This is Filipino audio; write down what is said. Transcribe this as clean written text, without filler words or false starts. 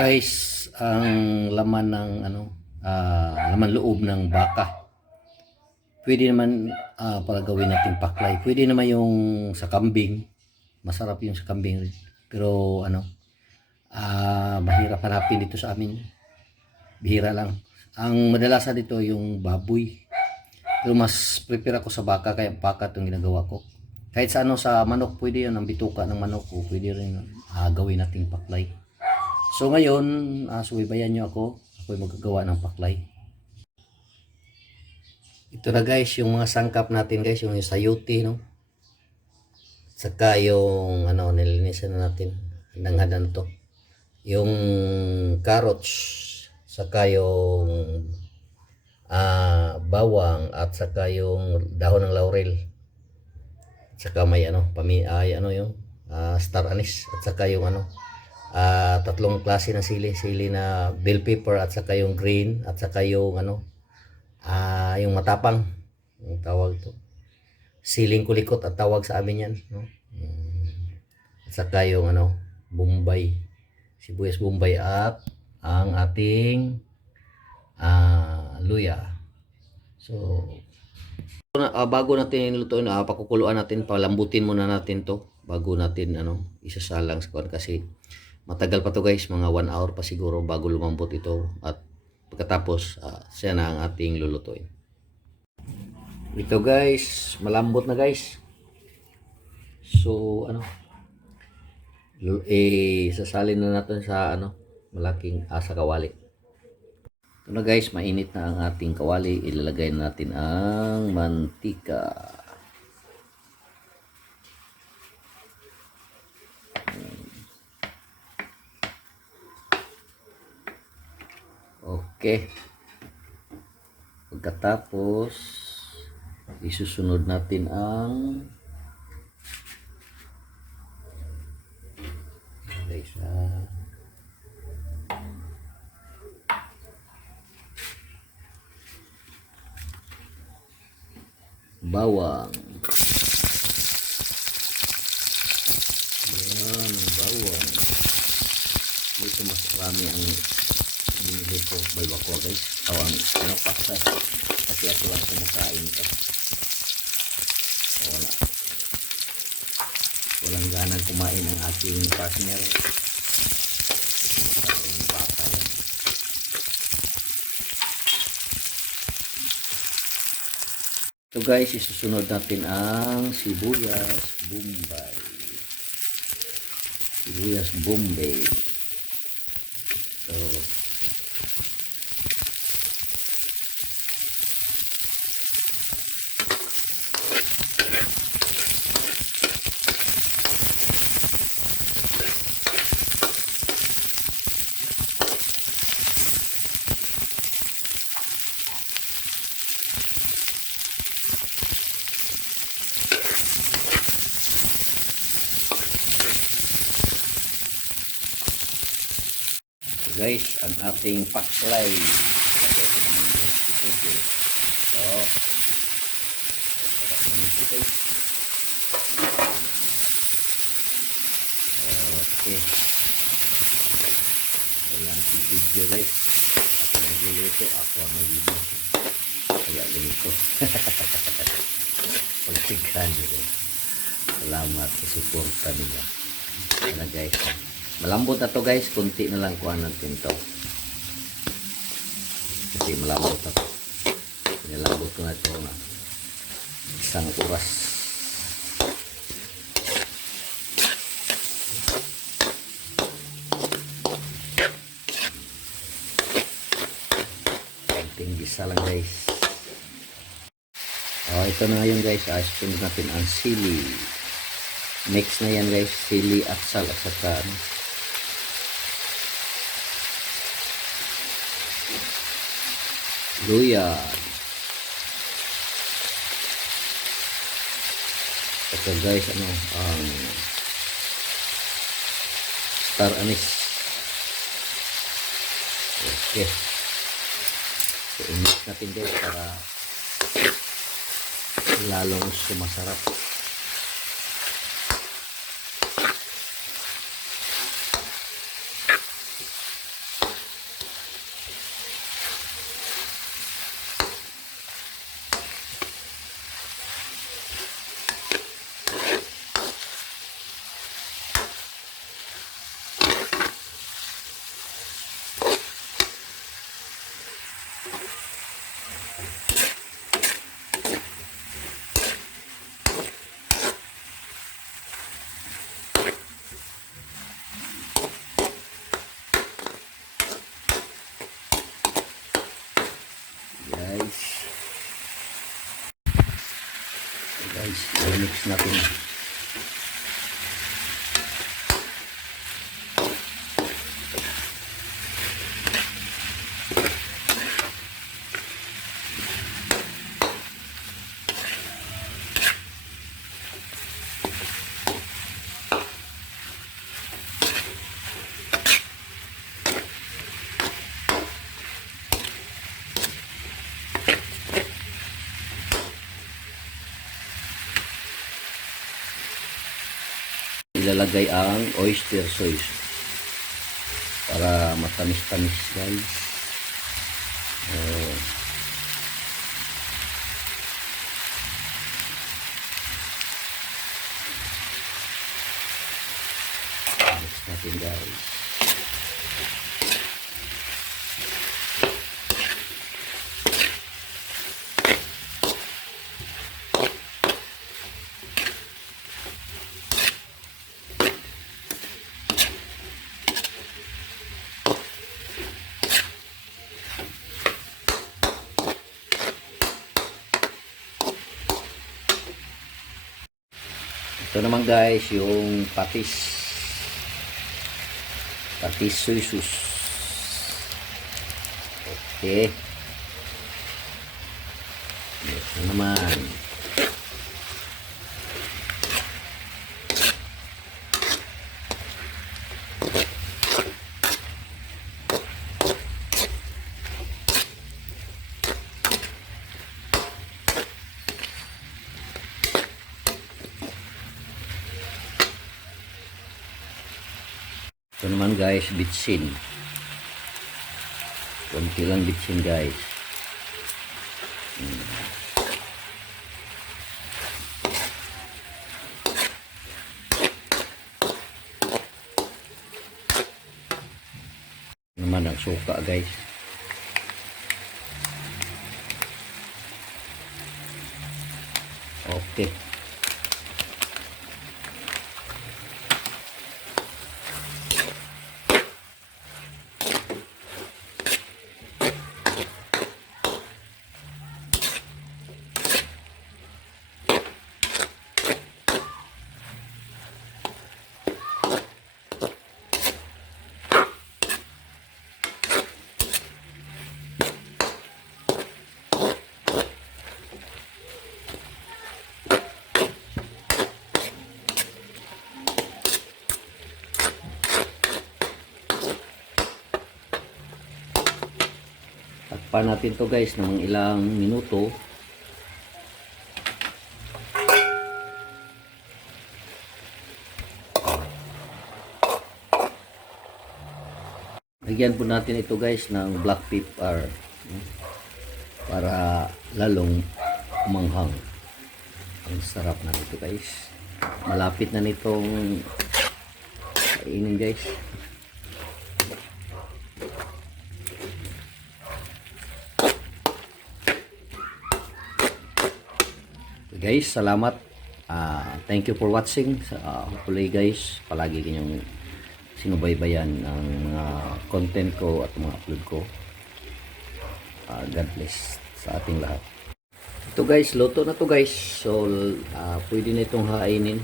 Guys, ang laman ng laman loob ng baka. Pwede naman para gawin natin paklay. Pwede naman yung sa kambing. Masarap yung sa kambing rin. Pero mahirap hanapin dito sa amin. Bihira lang. Ang madalasan dito yung baboy. Pero mas prepare ako sa baka, kaya baka itong ginagawa ko. Kahit sa manok pwede yun, ang bituka ng manok ko pwede rin gawin nating paklay. So ngayon, subaybayan nyo ako. Ako'y magagawa ng paklay. Ito na guys, yung mga sangkap natin guys, yung sayuti, no? Saka yung nilinisan na natin. Handang-handang to. Yung carrots, saka yung bawang, at saka yung dahon ng laurel. Saka may yung star anise, at saka yung tatlong klase na sili na bell pepper, at saka yung green, at saka yung yung matapang, yung tawag to, siling kulikot at tawag sa amin yan, no? At saka yung bombay, sibuyas bombay, at ang ating luya. So bago natin lutuin, pakukuluan natin, palambutin muna natin to bago natin isasalang sa kuwan, kasi matagal pa to guys, mga 1 hour pa siguro bago lumambot ito, at pagkatapos siya na ang ating lulutuin. Ito guys, malambot na guys. So sasalin na natin sa malaking sa kawali. Ito na guys, mainit na ang ating kawali. Ilalagay na natin ang mantika. Okay. Pagkatapos, isusunod natin ang bawang. Yan, ang bawang. Ito mas marami ang binili ko, balwa ko guys. Tawang paksa. Kasi ako lang kumakain ito. Walang ganang kumain ang aking partner. So guys, isusunod natin ang sibuyas bombay. Sibuyas bombay. So guys, ang ating paklay. So, okay. Walang video guys. Ako nagluluto, ako ang nagluluto. Kaya ganito. Pagsigahan nyo guys. Salamat sa suporta ninyo. Guys, malambot na to guys, kunti na lang kuha natin to kasi malambot na to. Nilambot ko na ito na isang oras. Konting bisa lang guys. Ito na yun guys, sunod natin ang sili. Next na yan guys, sili at sal, at saka luya. Ito guys, star anise. Okay. So, i-mix natin guys para lalong sumasarap. mix natin. Ilalagay ang oyster sauce para matamis-tamis, guys. Mix natin, guys. Ito naman, guys, yung patis soy sauce. Okay, ito naman. Ito naman, guys, bitsin. Kunti lang bitsin, guys. Naman ang suka, guys. Okay. Takpan natin to, guys, ng mga ilang minuto. Lagyan po natin ito, guys, ng black pepper para lalong umanghang. Ang sarap na nito, guys. Malapit na nitong kainin, guys. Guys, salamat. Thank you for watching. Hopefully, guys, palagi kanyang sinubaybayan ang mga content ko at mga upload ko. God bless sa ating lahat. Ito, guys, luto na to, guys. So, pwede na itong hainin.